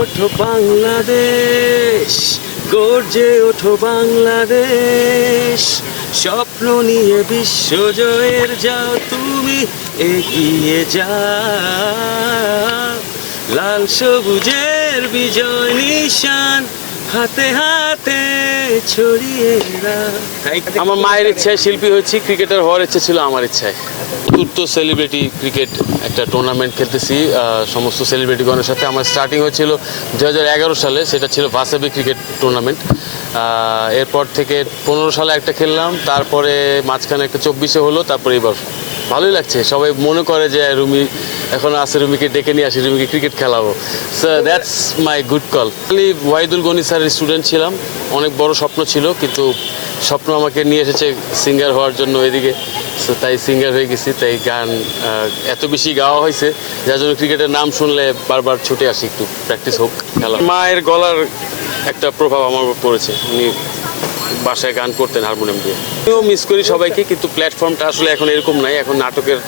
ওঠো বাংলাদেশ, গর্জে ওঠো বাংলাদেশ। স্বপ্ন নিয়ে বিশ্বজয়ের যাও, তুমি এগিয়ে যা লাল সবুজের বিজয় নিশান হাতে হাতে ছড়িয়ে আমার মায়ের ইচ্ছায় শিল্পী হয়েছি ক্রিকেটার হওয়ার ইচ্ছে ছিল আমার ইচ্ছায়। চতুর্থ সেলিব্রিটি ক্রিকেট একটা টুর্নামেন্ট খেলতেছি সমস্ত সেলিব্রিটিগণের সাথে। আমার স্টার্টিং হয়েছিল দু হাজার এগারো সালে সেটা ছিল ভাসাবি ক্রিকেট টুর্নামেন্ট এরপর থেকে পনেরো সালে একটা খেললাম তারপরে মাঝখানে একটা চব্বিশে হলো তারপরে এবার ভালোই লাগছে। সবাই মনে করে যে রুমি এখন আছে রুমিকে ডেকে নিয়ে আসি, রুমিকে cricket খেলাবো। So that's my good call আমি ওয়াহিদুল গনি স্যারের স্টুডেন্ট ছিলাম, অনেক বড় স্বপ্ন ছিল, কিন্তু স্বপ্ন আমাকে নিয়ে এসেছে সিঙ্গার হওয়ার জন্য এদিকে। সো তাই সিঙ্গার হয়ে গেছি, তাই গান এত বেশি গাওয়া হয়েছে, যার জন্য ক্রিকেটের নাম শুনলে বারবার ছুটে আসি একটু। প্র্যাকটিস হোক, খেলা মায়ের গলার একটা প্রভাব আমার উপর পড়েছে। উনি বাসায় গান করতেন হারমোনিয়াম দিয়ে। আমিও মিস করি সবাইকে, কিন্তু প্ল্যাটফর্মটা আসলে এখন এরকম নাই। এখন নাটকের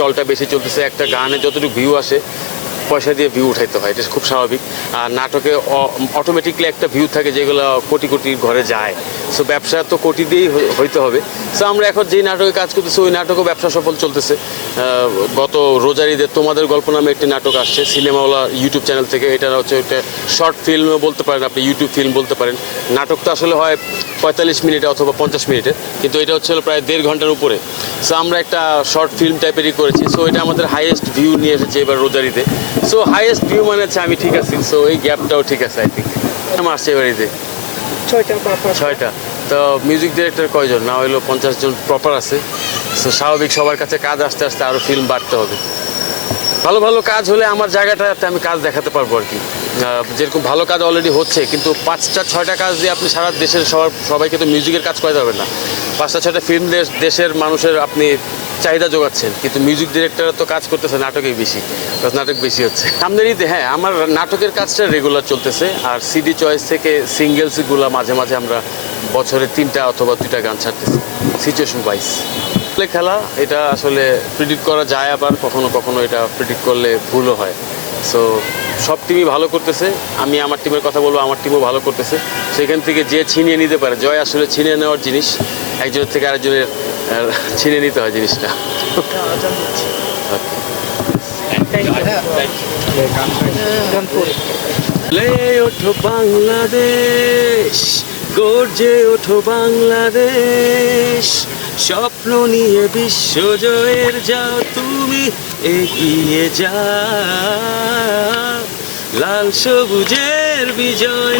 চলটা বেশি চলতেছে, একটা গানে যতটুকু ভিউ আসে, পয়সা দিয়ে ভিউ উঠাইতে হয়, এটা খুব স্বাভাবিক। আর নাটকে অটোমেটিকলি একটা ভিউ থাকে যেগুলো কোটি কোটি ঘরে যায়। সো ব্যবসা তো কোটি দিয়েই হইতে হবে। সো আমরা এখন যেই নাটকে কাজ করতেছি, ওই নাটকও ব্যবসা সফল চলতেছে। গত রোজারিদের তোমাদের গল্প নামে একটি নাটক আসছে সিনেমাওয়ালা ইউটিউব চ্যানেল থেকে। এটা হচ্ছে একটা শর্ট ফিল্মও বলতে পারেন, আপনি ইউটিউব ফিল্ম বলতে পারেন। নাটক তো আসলে হয় পঁয়তাল্লিশ মিনিটে অথবা পঞ্চাশ মিনিটে, কিন্তু এটা হচ্ছে প্রায় দেড় ঘণ্টার উপরে। সো আমরা একটা শর্ট ফিল্ম টাইপেরই করেছি। সো এটা আমাদের হাইয়েস্ট ভিউ নিয়ে এসেছে এবার রোজারিতে। সো হাইয়েস্ট ভিউ মানে হচ্ছে আমি ঠিক আছি। সো এই গ্যাপটাও ঠিক আছে আই থিঙ্ক আমার আসছে এবারিতে ছয়টা ছয়টা। তো মিউজিক ডিরেক্টর কয়জন? না হইল পঞ্চাশ জন প্রপার আছে। সো স্বাভাবিক সবার কাছে কাজ আস্তে আস্তে আরও ফিল্ম বাড়তে হবে। ভালো ভালো কাজ হলে আমার জায়গাটাতে আমি কাজ দেখাতে পারব আর কি। যেরকম ভালো কাজ অলরেডি হচ্ছে, কিন্তু পাঁচটা, ছয়টা কাজ দিয়ে আপনি সারা দেশের সবার, সবাইকে তো মিউজিকের কাজ করাতে পারবেন না। পাঁচটা, ছয়টা ফিল্ম দেশের মানুষের আপনি চাহিদা যোগাচ্ছেন, কিন্তু মিউজিক ডিরেক্টর তো কাজ করতেছে নাটকেই বেশি নাটক বেশি হচ্ছে। সামনের ঈদে হ্যাঁ আমার নাটকের কাজটা রেগুলার চলতেছে, আর সিডি চয়েস থেকে সিঙ্গেলসগুলো মাঝে মাঝে আমরা বছরে তিনটা অথবা দুইটা গান ছাড়তেছি সিচুয়েশন ওয়াইজ খেলা, এটা আসলে প্রিডিক্ট করা যায় আবার, কখনো কখনো এটা প্রিডিক্ট করলে ভুলও হয়। সো সব টিমই ভালো করতেছে। আমি আমার টিমের কথা বলব, আমার টিমও ভালো করতেছে। সেখান থেকে যে ছিনিয়ে নিতে পারে, জয় আসলে ছিনিয়ে নেওয়ার জিনিস, একজনের থেকে আরেকজনের ছিনিয়ে নিতে হয় জিনিসটা। ওঠো বাংলাদেশ, গর্জে ওঠো বাংলাদেশ। স্বপ্ন নিয়ে বিশ্বজয়ের যাও তুমি এগিয়ে যা। লাল সবুজের বিজয়